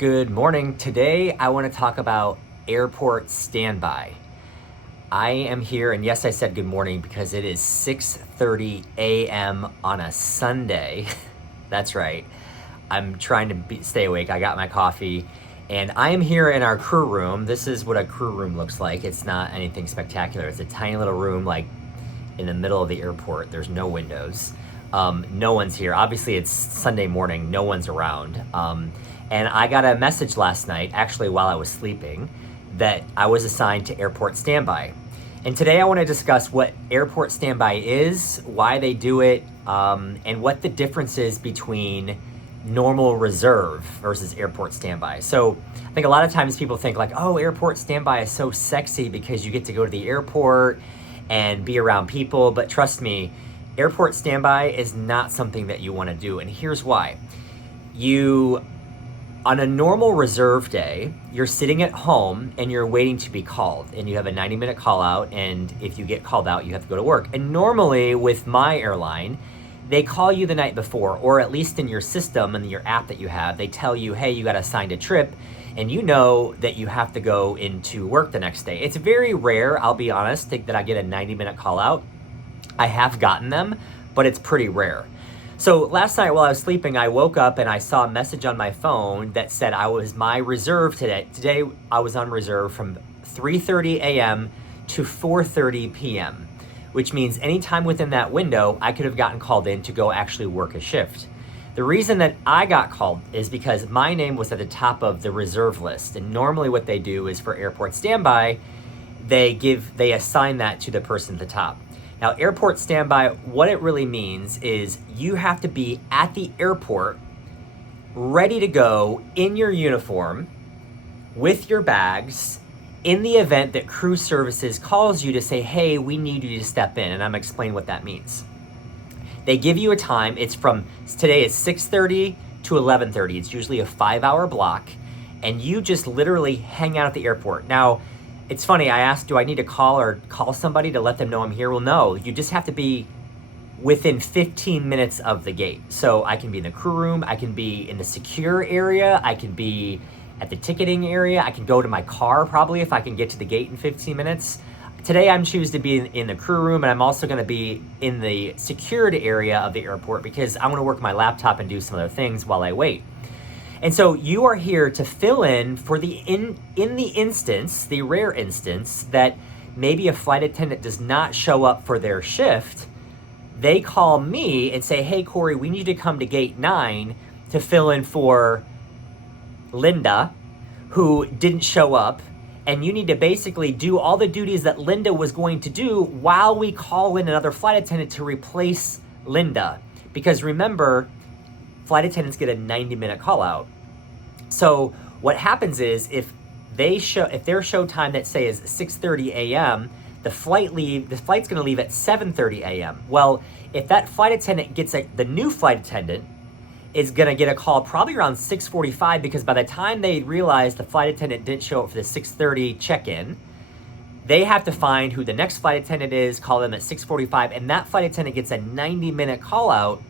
Good morning. Today I want to talk about airport standby. I am here, and yes, I said good morning because it is 6:30 a.m. on a Sunday. That's right. I'm trying to stay awake. I got my coffee, and I am here in our crew room. This is what a crew room looks like. It's not anything spectacular. It's a tiny little room, like in the middle of the airport. There's no windows. No one's here. Obviously, it's Sunday morning. No one's around. And I got a message last night, actually while I was sleeping, that I was assigned to airport standby. And today I want to discuss what airport standby is, why they do it, and what the difference is between normal reserve versus airport standby. So I think a lot of times people think like, oh, airport standby is so sexy because you get to go to the airport and be around people. But trust me, airport standby is not something that you want to do. And here's why. On a normal reserve day, you're sitting at home and you're waiting to be called, and you have a 90-minute call out, and if you get called out, you have to go to work. And normally with my airline, they call you the night before, or at least in your system and your app that you have, they tell you, hey, you got assigned a trip, and you know that you have to go into work the next day. It's very rare, I'll be honest, that I get a 90-minute call out. I have gotten them, but it's pretty rare. So last night while I was sleeping, I woke up and I saw a message on my phone that said I was my reserve today. Today I was on reserve from 3:30 a.m. to 4:30 p.m., which means anytime within that window, I could have gotten called in to go actually work a shift. The reason that I got called is because my name was at the top of the reserve list. And normally what they do is for airport standby, they assign that to the person at the top. Now, airport standby, what it really means is you have to be at the airport, ready to go in your uniform, with your bags, in the event that crew services calls you to say, hey, we need you to step in, and I'm gonna explain what that means. They give you a time, today is 6:30 to 11:30. It's usually a 5-hour block, and you just literally hang out at the airport. Now, it's funny, I asked, do I need to call somebody to let them know I'm here? Well, no, you just have to be within 15 minutes of the gate. So I can be in the crew room, I can be in the secure area, I can be at the ticketing area, I can go to my car probably if I can get to the gate in 15 minutes. Today I'm choosing to be in the crew room, and I'm also gonna be in the secured area of the airport because I wanna work my laptop and do some other things while I wait. And so you are here to fill in for in the instance, the rare instance that maybe a flight attendant does not show up for their shift. They call me and say, hey, Cory, we need you to come to gate 9 to fill in for Linda, who didn't show up. And you need to basically do all the duties that Linda was going to do while we call in another flight attendant to replace Linda. Because remember, flight attendants get a 90-minute call out. So what happens is if their show time, that say is 6:30 a.m., the flight's gonna leave at 7:30 a.m. Well, if that flight attendant the new flight attendant is gonna get a call probably around 6:45, because by the time they realize the flight attendant didn't show up for the 6:30 check-in, they have to find who the next flight attendant is, call them at 6:45, and that flight attendant gets a 90-minute call out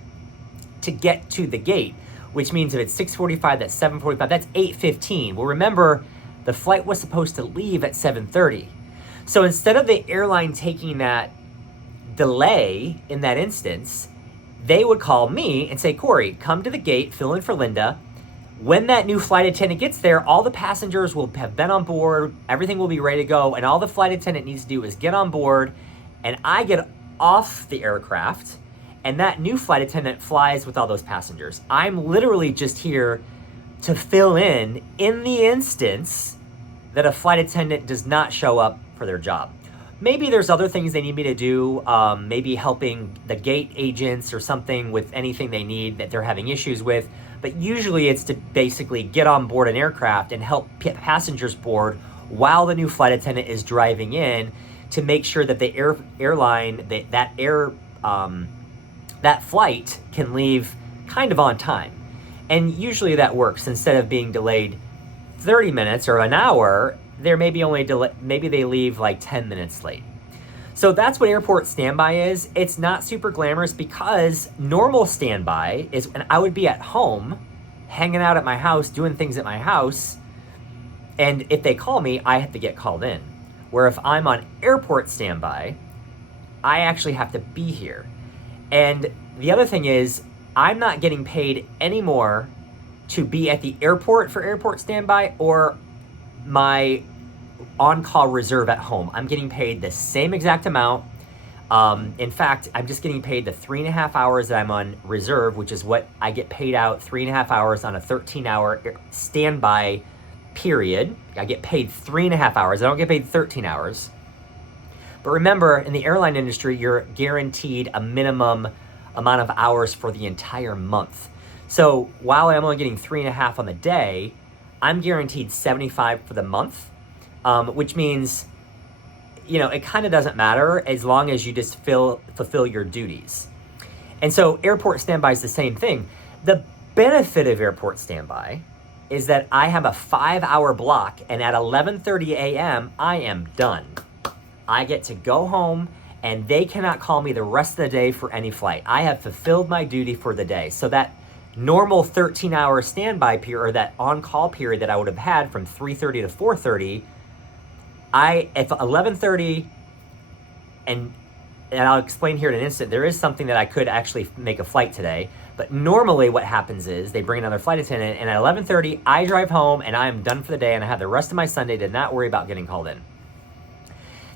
to get to the gate, which means if it's 6:45, that's 7:45, that's 8:15. Well, remember, the flight was supposed to leave at 7:30. So instead of the airline taking that delay in that instance, they would call me and say, Cory, come to the gate, fill in for Linda. When that new flight attendant gets there, all the passengers will have been on board, everything will be ready to go, and all the flight attendant needs to do is get on board, and I get off the aircraft, and that new flight attendant flies with all those passengers. I'm literally just here to fill in the instance that a flight attendant does not show up for their job. Maybe there's other things they need me to do, maybe helping the gate agents or something with anything they need that they're having issues with, but usually it's to basically get on board an aircraft and help passengers board while the new flight attendant is driving in to make sure that the airline, that flight can leave kind of on time. And usually that works. Instead of being delayed 30 minutes or an hour, maybe they leave like 10 minutes late. So that's what airport standby is. It's not super glamorous because normal standby is when I would be at home hanging out at my house, doing things at my house. And if they call me, I have to get called in. Where if I'm on airport standby, I actually have to be here. And the other thing is, I'm not getting paid anymore to be at the airport for airport standby or my on-call reserve at home. I'm getting paid the same exact amount. In fact, I'm just getting paid the 3.5 hours that I'm on reserve, which is what I get paid out, 3.5 hours on a 13-hour standby period. I get paid 3.5 hours. I don't get paid 13 hours. But remember, in the airline industry, you're guaranteed a minimum amount of hours for the entire month. So while I'm only getting 3.5 on the day, I'm guaranteed 75 for the month, which means, it kind of doesn't matter as long as you just fulfill your duties. And so airport standby is the same thing. The benefit of airport standby is that I have a 5-hour block, and at 11:30 a.m., I am done. I get to go home, and they cannot call me the rest of the day for any flight. I have fulfilled my duty for the day. So that normal 13-hour standby period, or that on-call period that I would have had from 3:30 to 4:30, if 11:30, and I'll explain here in an instant, there is something that I could actually make a flight today. But normally what happens is they bring another flight attendant, and at 11:30, I drive home, and I am done for the day, and I have the rest of my Sunday to not worry about getting called in.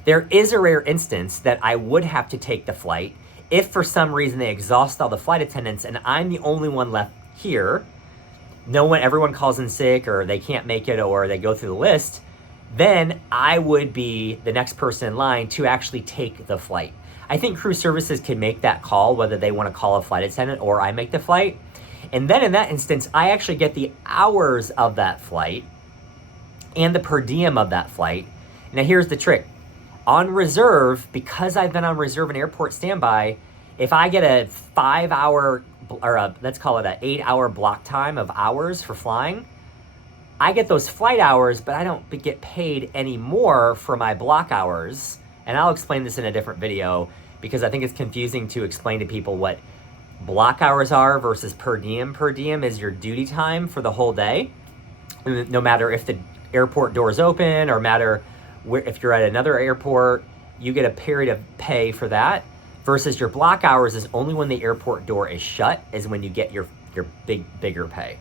There is a rare instance that I would have to take the flight if for some reason they exhaust all the flight attendants and I'm the only one left here. Everyone calls in sick, or they can't make it, or they go through the list. Then I would be the next person in line to actually take the flight. I think crew services can make that call, whether they want to call a flight attendant or I make the flight. And then in that instance, I actually get the hours of that flight and the per diem of that flight. Now here's the trick. On reserve, because I've been on reserve and airport standby, if I get a 5-hour, or let's call it an 8-hour block time of hours for flying, I get those flight hours, but I don't get paid any more for my block hours. And I'll explain this in a different video because I think it's confusing to explain to people what block hours are versus per diem. Per diem is your duty time for the whole day, no matter if the airport doors open or matter if you're at another airport, you get a period of pay for that, versus your block hours is only when the airport door is shut is when you get your bigger pay.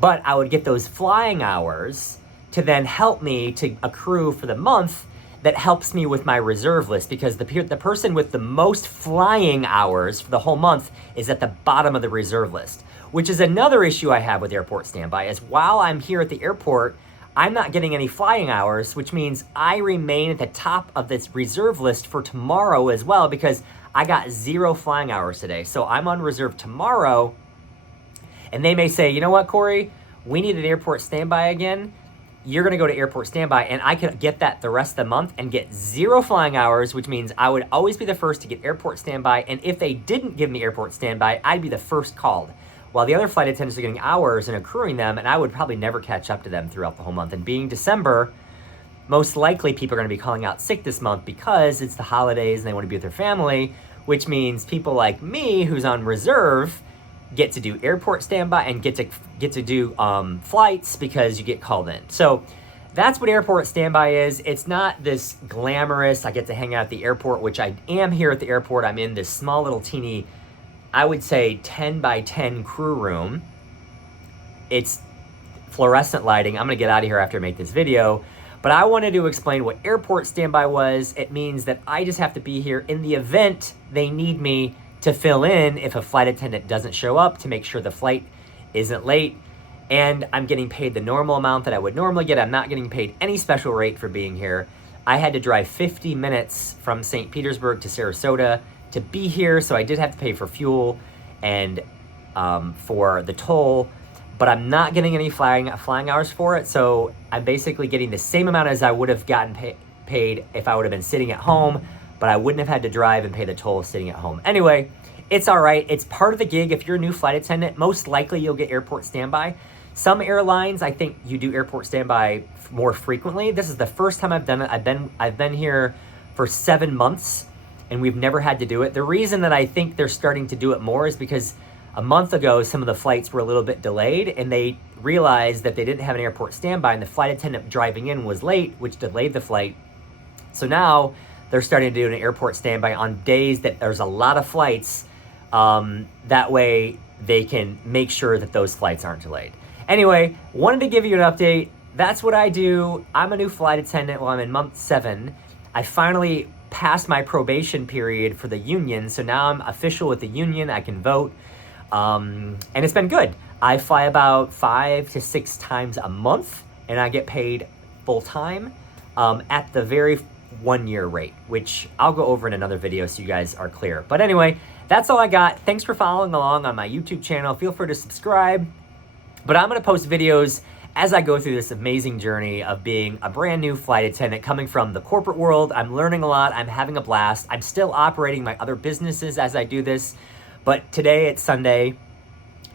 But I would get those flying hours to then help me to accrue for the month. That helps me with my reserve list, because the person with the most flying hours for the whole month is at the bottom of the reserve list, which is another issue I have with airport standby. Is while I'm here at the airport, I'm not getting any flying hours, which means I remain at the top of this reserve list for tomorrow as well, because I got 0 flying hours today. So I'm on reserve tomorrow, and they may say, you know what, Cory, we need an airport standby again. You're going to go to airport standby, and I could get that the rest of the month and get 0 flying hours, which means I would always be the first to get airport standby. And if they didn't give me airport standby, I'd be the first called, while the other flight attendants are getting hours and accruing them, and I would probably never catch up to them throughout the whole month. And being December, most likely people are going to be calling out sick this month because it's the holidays and they want to be with their family, which means people like me who's on reserve get to do airport standby and get to do flights because you get called in. So that's what airport standby is. It's not this glamorous, I get to hang out at the airport, which I am here at the airport. I'm in this small little teeny, I would say 10 by 10 crew room. It's fluorescent lighting. I'm gonna get out of here after I make this video, but I wanted to explain what airport standby was. It means that I just have to be here in the event they need me to fill in if a flight attendant doesn't show up, to make sure the flight isn't late. And I'm getting paid the normal amount that I would normally get. I'm not getting paid any special rate for being here. I had to drive 50 minutes from St. Petersburg to Sarasota to be here, so I did have to pay for fuel and for the toll, but I'm not getting any flying hours for it. So I'm basically getting the same amount as I would have gotten paid if I would have been sitting at home, but I wouldn't have had to drive and pay the toll sitting at home. Anyway, it's all right. It's part of the gig. If you're a new flight attendant, most likely you'll get airport standby. Some airlines, I think you do airport standby more frequently. This is the first time I've done it. I've been here for 7 months, and we've never had to do it. The reason that I think they're starting to do it more is because A month ago, some of the flights were a little bit delayed, and they realized that they didn't have an airport standby, and the flight attendant driving in was late, which delayed the flight. So now they're starting to do an airport standby on days that there's a lot of flights. That way they can make sure that those flights aren't delayed. Anyway, wanted to give you an update. That's what I do. I'm a new flight attendant. Well, I'm in month 7. I finally passed my probation period for the union, so now I'm official with the union. I can vote, and it's been good. I fly about 5 to 6 times a month, and I get paid full time at the very 1-year rate, which I'll go over in another video so you guys are clear. But anyway, that's all I got. Thanks for following along on my YouTube channel. Feel free to subscribe. But I'm going to post videos as I go through this amazing journey of being a brand new flight attendant coming from the corporate world. I'm learning a lot. I'm having a blast. I'm still operating my other businesses as I do this. But today it's Sunday.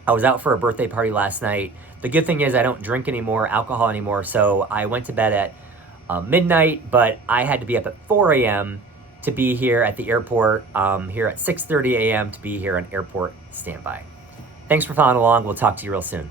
I was out for a birthday party last night. The good thing is I don't drink anymore, alcohol anymore. So I went to bed at midnight, but I had to be up at 4 a.m. to be here at the airport, here at 6:30 a.m. to be here on airport standby. Thanks for following along. We'll talk to you real soon.